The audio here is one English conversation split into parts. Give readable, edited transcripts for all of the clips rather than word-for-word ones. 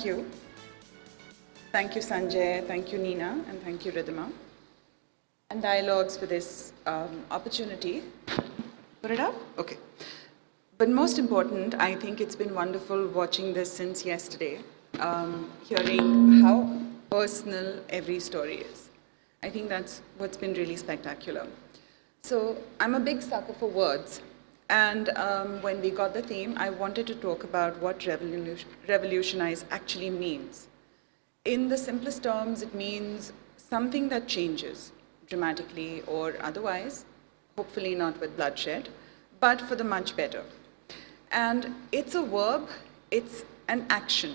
Thank you. Thank you, Sanjay. Thank you, Nina. And thank you, Ridhima. And Dialogues for this opportunity. Put it up? Okay. But most important, I think it's been wonderful watching this since yesterday, hearing how personal every story is. I think that's what's been really spectacular. So I'm a big sucker for words. And when we got the theme, I wanted to talk about what revolutionize actually means. In the simplest terms, it means something that changes dramatically or otherwise, hopefully not with bloodshed, but for the much better. And it's a verb, it's an action,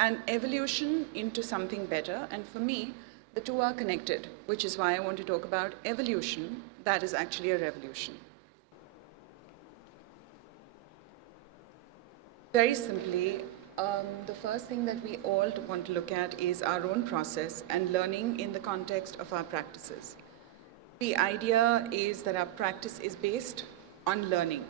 an evolution into something better. And for me, the two are connected, which is why I want to talk about evolution. That is actually a revolution. Very simply, the first thing that we all want to look at is our own process and learning in the context of our practices. The idea is that our practice is based on learning.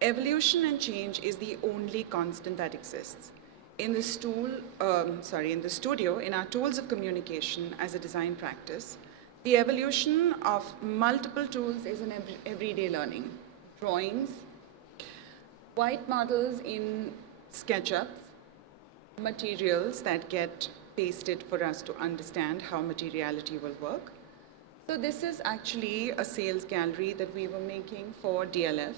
Evolution and change is the only constant that exists. In the studio, in our tools of communication as a design practice, the evolution of multiple tools is an everyday learning. Drawings, white models in SketchUp, materials that get pasted for us to understand how materiality will work. So this is actually a sales gallery that we were making for DLF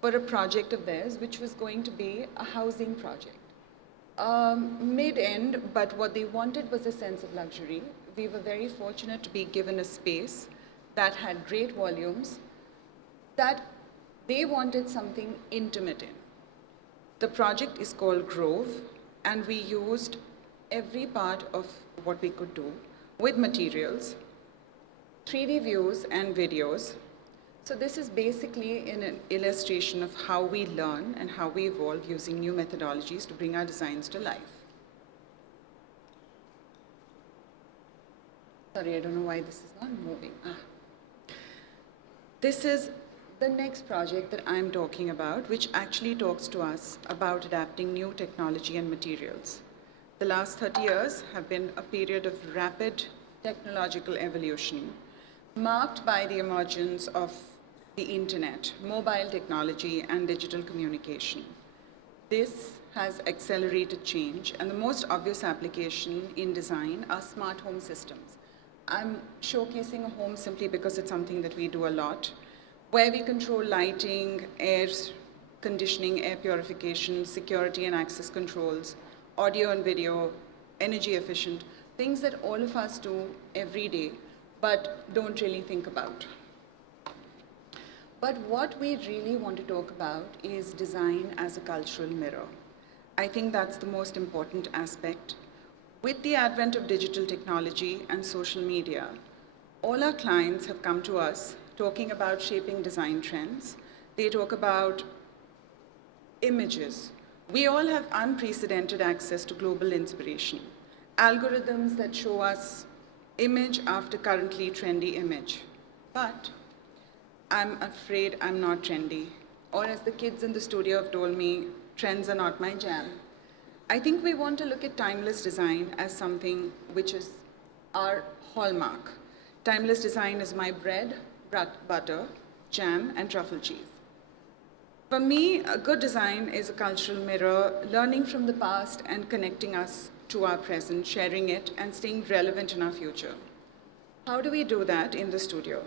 for a project of theirs, which was going to be a housing project. Mid-end, but what they wanted was a sense of luxury. We were very fortunate to be given a space that had great volumes, that they wanted something intimate in. The project is called Grove, and we used every part of what we could do with materials, 3D views and videos. So this is basically an illustration of how we learn and how we evolve using new methodologies to bring our designs to life. Sorry, I don't know why this is not moving. This is the next project that I'm talking about, which actually talks to us about adapting new technology and materials. The last 30 years have been a period of rapid technological evolution, marked by the emergence of the internet, mobile technology, and digital communication. This has accelerated change, and the most obvious application in design are smart home systems. I'm showcasing a home simply because it's something that we do a lot, where we control lighting, air conditioning, air purification, security and access controls, audio and video, energy efficient, things that all of us do every day, but don't really think about. But what we really want to talk about is design as a cultural mirror. I think that's the most important aspect. With the advent of digital technology and social media, all our clients have come to us talking about shaping design trends. They talk about images. We all have unprecedented access to global inspiration. Algorithms that show us image after currently trendy image. But I'm afraid I'm not trendy. Or as the kids in the studio have told me, trends are not my jam. I think we want to look at timeless design as something which is our hallmark. Timeless design is my bread, butter, jam, and truffle cheese. For me, a good design is a cultural mirror, learning from the past and connecting us to our present, sharing it, and staying relevant in our future. How do we do that in the studio?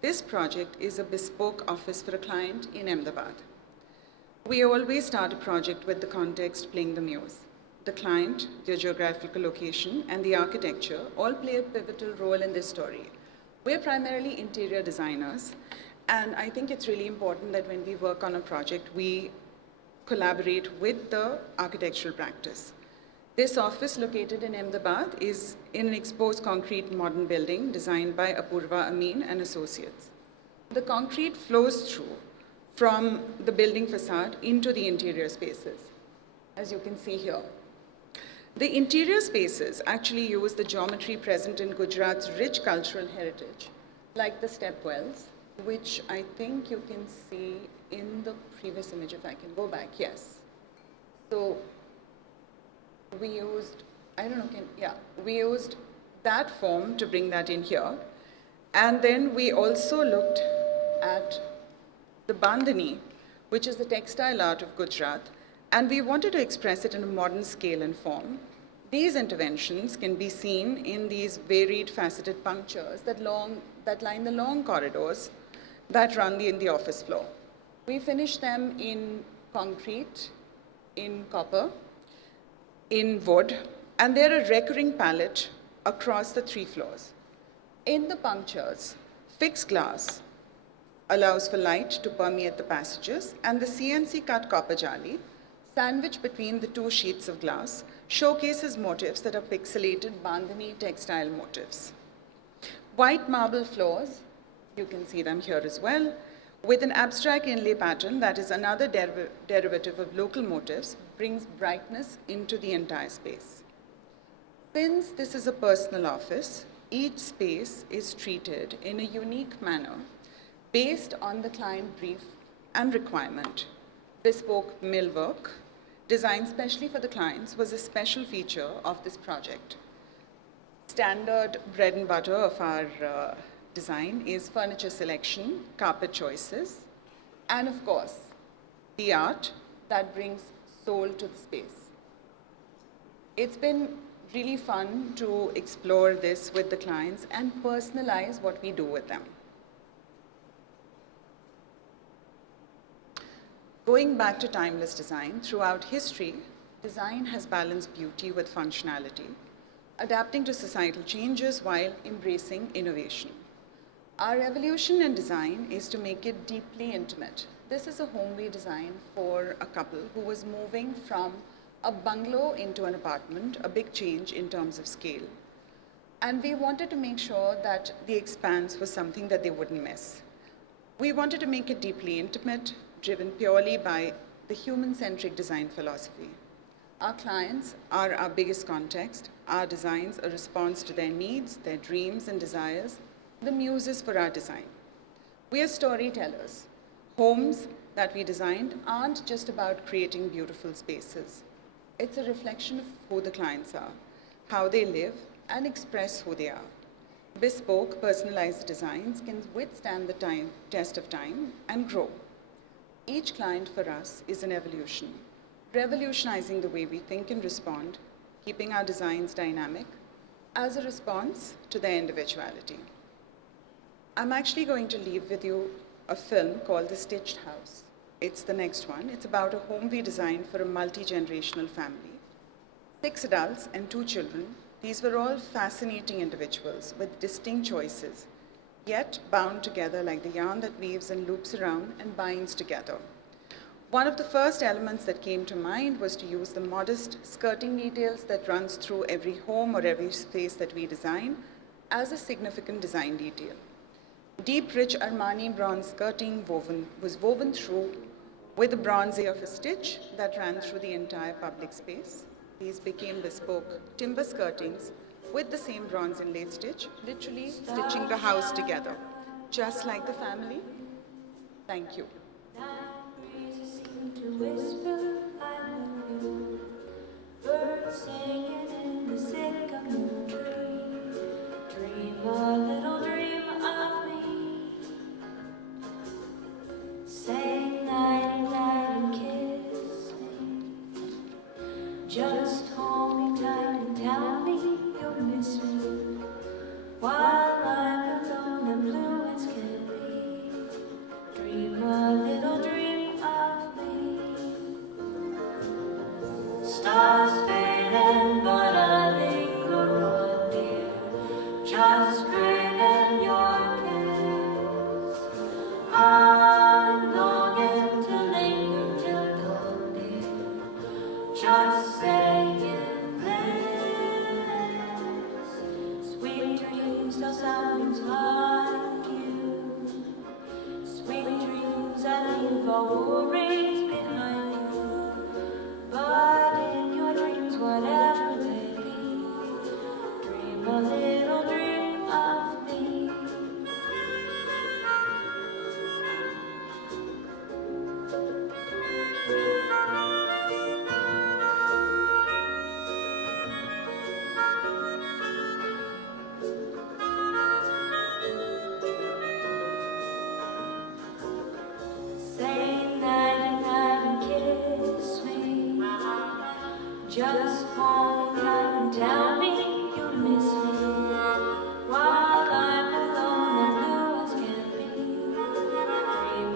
This project is a bespoke office for a client in Ahmedabad. We always start a project with the context playing the muse. The client, their geographical location, and the architecture all play a pivotal role in this story. We're primarily interior designers, and I think it's really important that when we work on a project, we collaborate with the architectural practice. This office, located in Ahmedabad, is in an exposed concrete modern building designed by Apurva Amin and Associates. The concrete flows through from the building facade into the interior spaces, as you can see here. The interior spaces actually use the geometry present in Gujarat's rich cultural heritage, like the stepwells, which I think you can see in the previous image, if I can go back, yes. So we used, I don't know, we used that form to bring that in here. And then we also looked at the Bandhani, which is the textile art of Gujarat, and we wanted to express it in a modern scale and form. These interventions can be seen in these varied faceted punctures that line the long corridors that run in the office floor. We finished them in concrete, in copper, in wood, and they're a recurring palette across the 3 floors. In the punctures, fixed glass allows for light to permeate the passages, and the CNC cut copper jali, sandwiched between the 2 sheets of glass, showcases motifs that are pixelated Bandhani textile motifs. White marble floors, you can see them here as well, with an abstract inlay pattern that is another derivative of local motifs, brings brightness into the entire space. Since this is a personal office, each space is treated in a unique manner based on the client brief and requirement. Bespoke millwork, designed specially for the clients, was a special feature of this project. Standard bread and butter of our design is furniture selection, carpet choices, and of course, the art that brings soul to the space. It's been really fun to explore this with the clients and personalize what we do with them. Going back to timeless design, throughout history, design has balanced beauty with functionality, adapting to societal changes while embracing innovation. Our evolution in design is to make it deeply intimate. This is a homely design for a couple who was moving from a bungalow into an apartment, a big change in terms of scale. And we wanted to make sure that the expanse was something that they wouldn't miss. We wanted to make it deeply intimate, driven purely by the human-centric design philosophy. Our clients are our biggest context. Our designs are a response to their needs, their dreams and desires, the muses for our design. We are storytellers. Homes that we designed aren't just about creating beautiful spaces. It's a reflection of who the clients are, how they live, and express who they are. Bespoke, personalized designs can withstand the test of time and grow. Each client for us is an evolution, revolutionizing the way we think and respond, keeping our designs dynamic as a response to their individuality. I'm actually going to leave with you a film called The Stitched House. It's the next one. It's about a home we designed for a multi-generational family. 6 adults and 2 children. These were all fascinating individuals with distinct choices, yet bound together like the yarn that weaves and loops around and binds together. One of the first elements that came to mind was to use the modest skirting details that runs through every home or every space that we design as a significant design detail. Deep, rich Armani bronze skirting was woven through with a bronze of a stitch that ran through the entire public space. These became bespoke timber skirtings with the same bronze inlaid stitch, literally stitching the house together, just like the family. Thank you. Birds singing in the sycamore tree, dream a little dream of me. Say nighty night and kiss me. Just hold me tight and tell me you'll miss me while I'm alone and blue as can be. Dream a little dream of me. Stars fading, but I linger on, dear, just craving your kiss. I'm longing to linger till dawn, dear, just saying this. Sweet dreams still sounds like you. Sweet dreams that leave all worries behind you. But in your dreams, whatever they be, dream a little dream of me.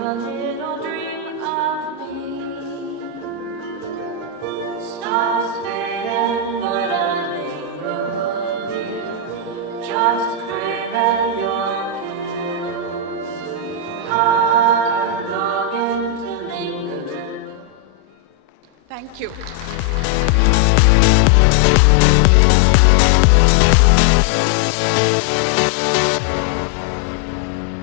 a little dream of me. Stars faded, but a linger near. Just crave and